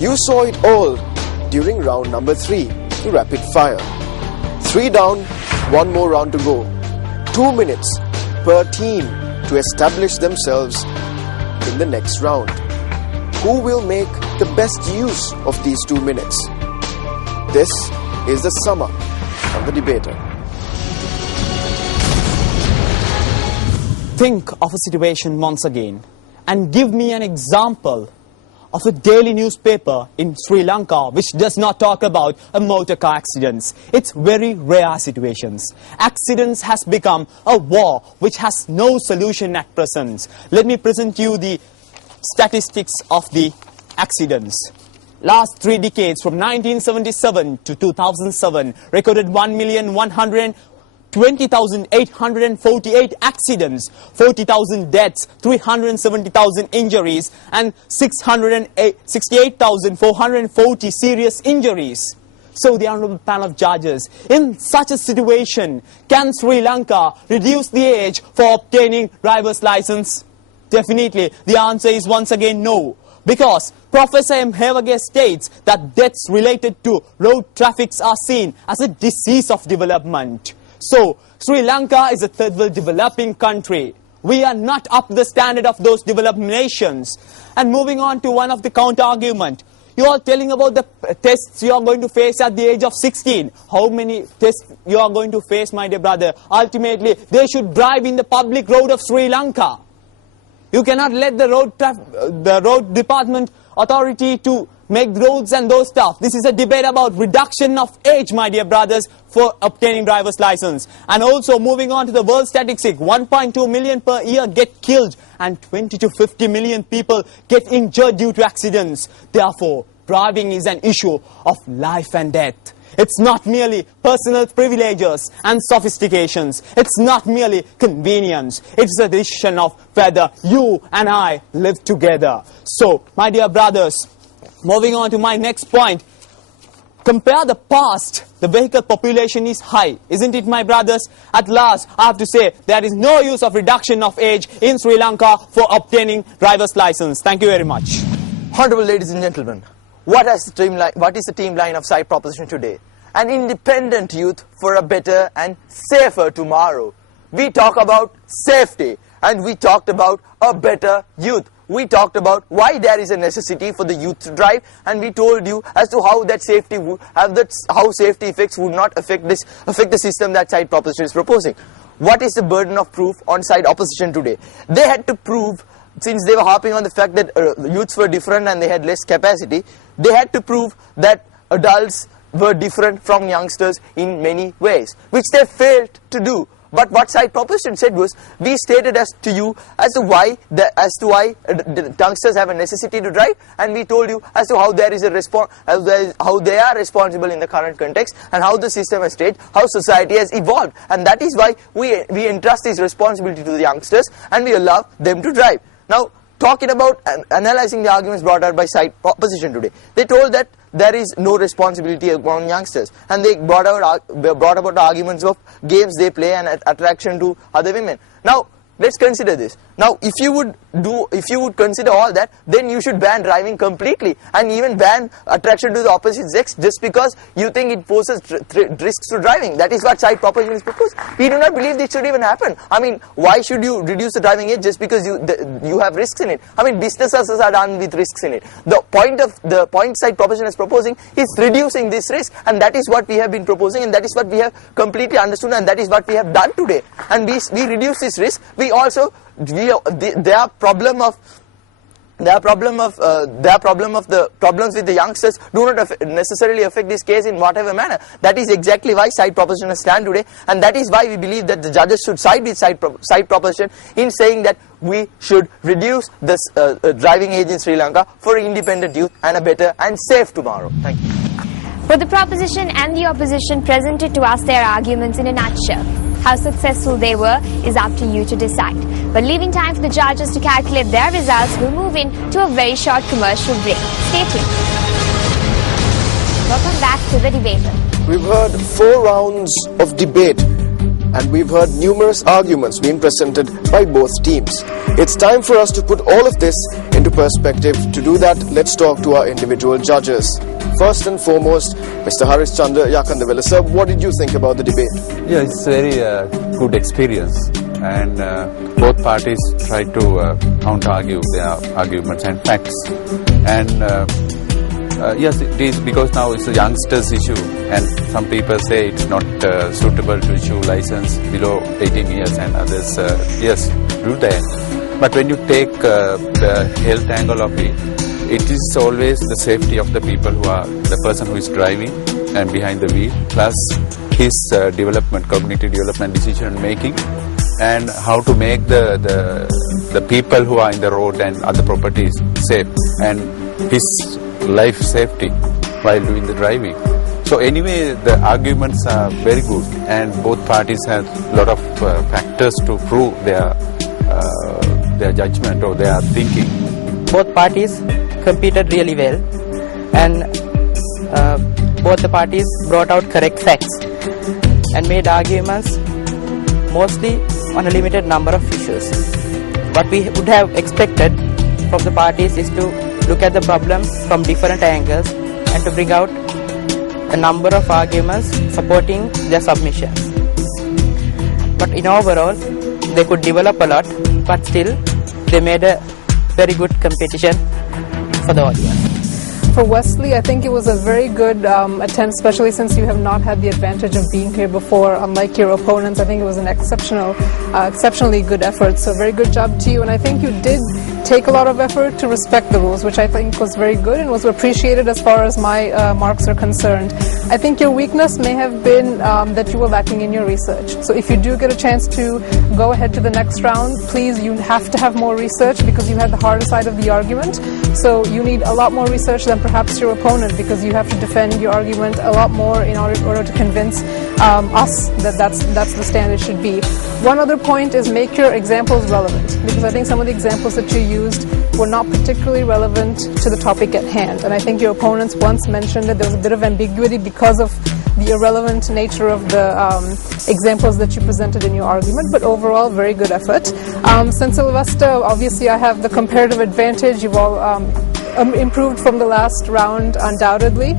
You saw it all during round number 3, the rapid fire. 3 down, 1 more round to go. 2 minutes per team to establish themselves in the next round. Who will make the best use of these 2 minutes? This is the sum up of the debater. Think of a situation once again and give me an example of a daily newspaper in Sri Lanka which does not talk about a motor car accidents. It's very rare situations. Accidents has become a war which has no solution at present. Let me present you the statistics of the accidents. Last 3 decades from 1977 to 2007 recorded 1,120,848 accidents, 40,000 deaths, 370,000 injuries and 668,440 serious injuries. So the Honorable Panel of Judges, in such a situation, can Sri Lanka reduce the age for obtaining driver's license? Definitely, the answer is once again no. Because Professor M. Hevage states that deaths related to road traffics are seen as a disease of development. So, Sri Lanka is a third world developing country. We are not up to the standard of those developed nations. And moving on to one of the counter-argument. You are telling about the tests you are going to face at the age of 16. How many tests you are going to face, my dear brother? Ultimately, they should drive in the public road of Sri Lanka. You cannot let the road department authority to make roads and those stuff. This is a debate about reduction of age, my dear brothers, for obtaining driver's license. And also moving on to the world statistic, 1.2 million per year get killed and 20 to 50 million people get injured due to accidents. Therefore, driving is an issue of life and death. It's not merely personal privileges and sophistications. It's not merely convenience. It's a decision of whether you and I live together. So, my dear brothers, moving on to my next point. Compare the past, the vehicle population is high. Isn't it, my brothers? At last, I have to say, there is no use of reduction of age in Sri Lanka for obtaining driver's license. Thank you very much. Honorable ladies and gentlemen, what is the team line of side proposition today? An independent youth for a better and safer tomorrow. We talk about safety and we talked about a better youth. We talked about why there is a necessity for the youth to drive, and we told you as to how that safety would how safety effects would not affect the system that side proposition is proposing. What is the burden of proof on side opposition today? They had to prove, since they were harping on the fact that youths were different and they had less capacity, they had to prove that adults were different from youngsters in many ways, which they failed to do. But what side proposition said was, we stated as to you as to why the youngsters have a necessity to drive, and we told you as to how there is a how they are responsible in the current context, and how the system has changed, how society has evolved, and that is why we entrust this responsibility to the youngsters and we allow them to drive. Now, talking about analyzing the arguments brought out by side proposition today, they told that there is no responsibility among youngsters, and they brought about arguments of games they play and attraction to other women. Now, let's consider this. Now, if you would consider all that, then you should ban driving completely, and even ban attraction to the opposite sex, just because you think it poses risks to driving. That is what side proposition is proposed. We do not believe this should even happen. I mean, why should you reduce the driving age just because you have risks in it? I mean, businesses are done with risks in it. The point side proposition is proposing is reducing this risk, and that is what we have been proposing, and that is what we have completely understood, and that is what we have done today. And we reduce this risk. We also their problems with the youngsters do not necessarily affect this case in whatever manner. That is exactly why side proposition stand today, and that is why we believe that the judges should side with side proposition in saying that we should reduce this driving age in Sri Lanka for independent youth and a better and safe tomorrow. Thank you. For the proposition and the opposition presented to us their arguments in a nutshell. How successful they were is up to you to decide. But leaving time for the judges to calculate their results, we'll move into a very short commercial break. Stay tuned. Welcome back to the debater. We've heard 4 rounds of debate and we've heard numerous arguments being presented by both teams. It's time for us to put all of this into perspective. To do that, let's talk to our individual judges. First and foremost, Mr. Harish Chandra Yakandavela. Sir, what did you think about the debate? Yeah, it's a very good experience, and both parties tried to counter-argue their arguments and facts. And yes, it is because now it's a youngsters' issue, and some people say it's not suitable to issue license below 18 years, and others, yes, do that. But when you take the health angle of it, it is always the safety of the people who are the person who is driving and behind the wheel, plus his development, cognitive development, decision making, and how to make the people who are in the road and other properties safe, and his life safety while doing the driving. So anyway, the arguments are very good, and both parties have a lot of factors to prove their judgment or their thinking. Both parties competed really well, and both the parties brought out correct facts and made arguments mostly on a limited number of issues. What we would have expected from the parties is to look at the problem from different angles and to bring out a number of arguments supporting their submissions. But in overall, they could develop a lot, but still they made a very good competition for the audience. For Wesley, I think it was a very good attempt, especially since you have not had the advantage of being here before. Unlike your opponents, I think it was an exceptionally good effort. So very good job to you. And I think you did take a lot of effort to respect the rules, which I think was very good and was appreciated as far as my marks are concerned. I think your weakness may have been that you were lacking in your research. So if you do get a chance to go ahead to the next round, please, you have to have more research because you had the harder side of the argument. So you need a lot more research than perhaps your opponent, because you have to defend your argument a lot more in order to convince us that that's the stand it should be. One other point is make your examples relevant, because I think some of the examples that you used were not particularly relevant to the topic at hand. And I think your opponents once mentioned that there was a bit of ambiguity because of the irrelevant nature of the examples that you presented in your argument, but overall, very good effort. St. Sylvester, obviously I have the comparative advantage. You've all improved from the last round, undoubtedly.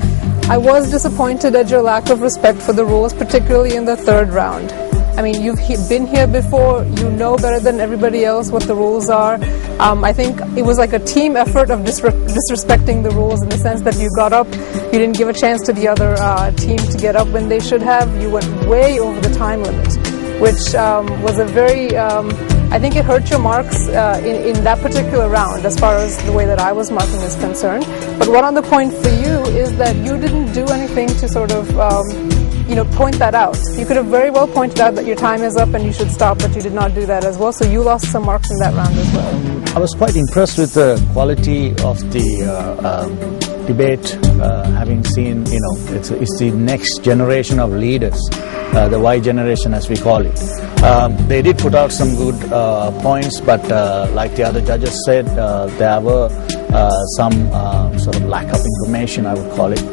I was disappointed at your lack of respect for the rules, particularly in the third round. I mean, you've been here before, you know better than everybody else what the rules are. I think it was like a team effort of disrespecting the rules, in the sense that you got up, you didn't give a chance to the other team to get up when they should have. You went way over the time limit, which was a very, I think it hurt your marks in that particular round as far as the way that I was marking is concerned. But one other point for you is that you didn't do anything to sort of point that out. You could have very well pointed out that your time is up and you should stop, but you did not do that as well, so you lost some marks in that round as well. I was quite impressed with the quality of the debate, having seen, it's the next generation of leaders, the Y generation as we call it. They did put out some good points, but like the other judges said, there were some sort of lack of information, I would call it.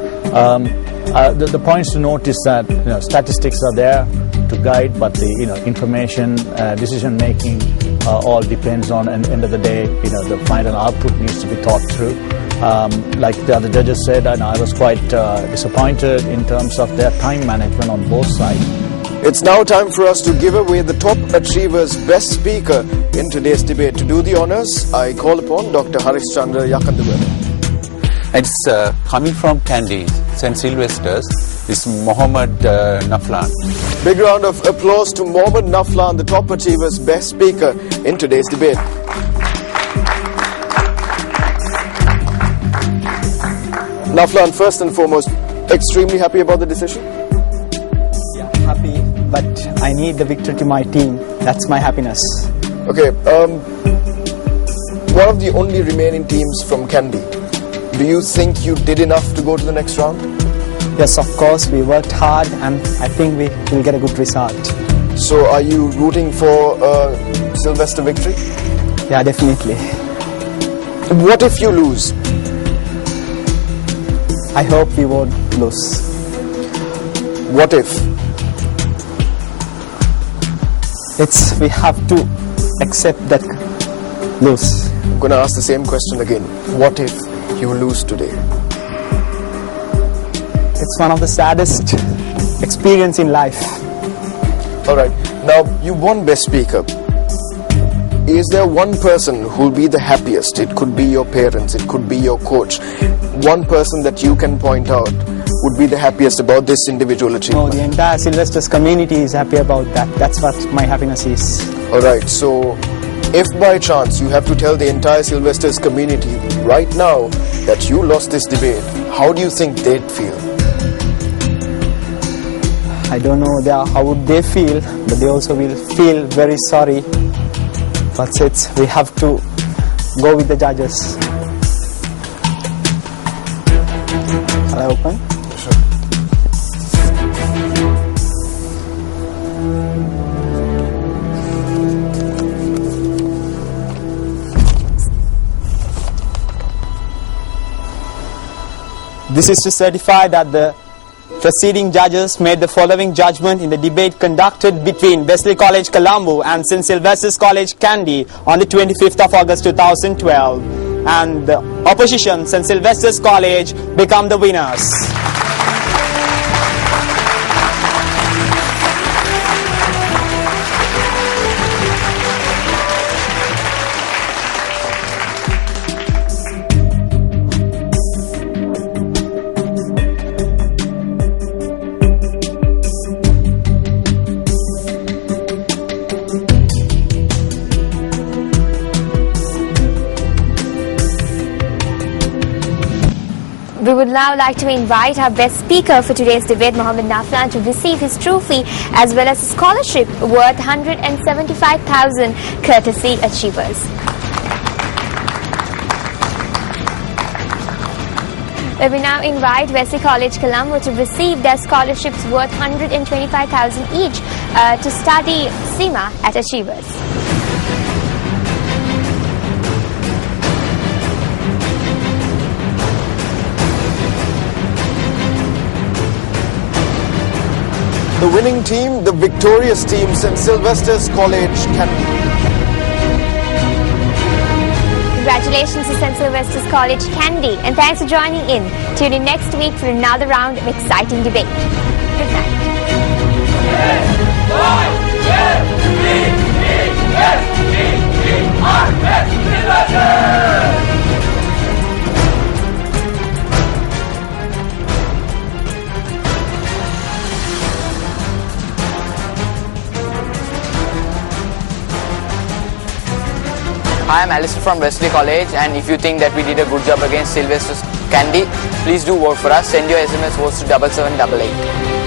The points to note is that statistics are there to guide, but the information, decision making, all depends on. And end of the day, the final output needs to be thought through. Like the other judges said, and I was quite disappointed in terms of their time management on both sides. It's now time for us to give away the top achievers best speaker in today's debate. To do the honors, I call upon Dr. Harish Chandra Yakandavela. It's coming from Kandy, St. Sylvester's, is Mohammed Naflan. Big round of applause to Mohammed Naflan, the top achievers best speaker in today's debate. Naflan, first and foremost, extremely happy about the decision? Yeah, happy, but I need the victory to my team. That's my happiness. Okay, one of the only remaining teams from Kandy. Do you think you did enough to go to the next round? Yes, of course, we worked hard and I think we will get a good result. So are you rooting for a Sylvester victory? Yeah, definitely. What if you lose? I hope we won't lose. What if? we have to accept that lose. I'm going to ask the same question again. What if you lose today? It's one of the saddest experience in life. All right. Now, you won Best Speaker. Is there one person who will be the happiest? It could be your parents, it could be your coach. One person that you can point out would be the happiest about this individual achievement. No, the entire Sylvester's community is happy about that. That's what my happiness is. All right. So, if by chance you have to tell the entire Sylvester's community right now that you lost this debate, how do you think they'd feel? I don't know how would they feel, but they also will feel very sorry. But we have to go with the judges. Shall I open? Sure. This is to certify that the preceding judges made the following judgment in the debate conducted between Wesley College, Colombo and St. Sylvester's College, Kandy on the 25th of August 2012. And the opposition, St. Sylvester's College, become the winners. We would now like to invite our best speaker for today's debate, Mohammed Naflan, to receive his trophy as well as a scholarship worth 175,000 courtesy achievers. We now invite Wesley College, Colombo to receive their scholarships worth 125,000 each to study SEMA at Achievers. The winning team, the victorious team, St. Sylvester's College, Kandy. Congratulations to St. Sylvester's College, Kandy, and thanks for joining in. Tune in next week for another round of exciting debate. Good night. Hi, I'm Alistair from Wesley College, and if you think that we did a good job against Sylvester's Kandy, please do vote for us. Send your SMS votes to 7788.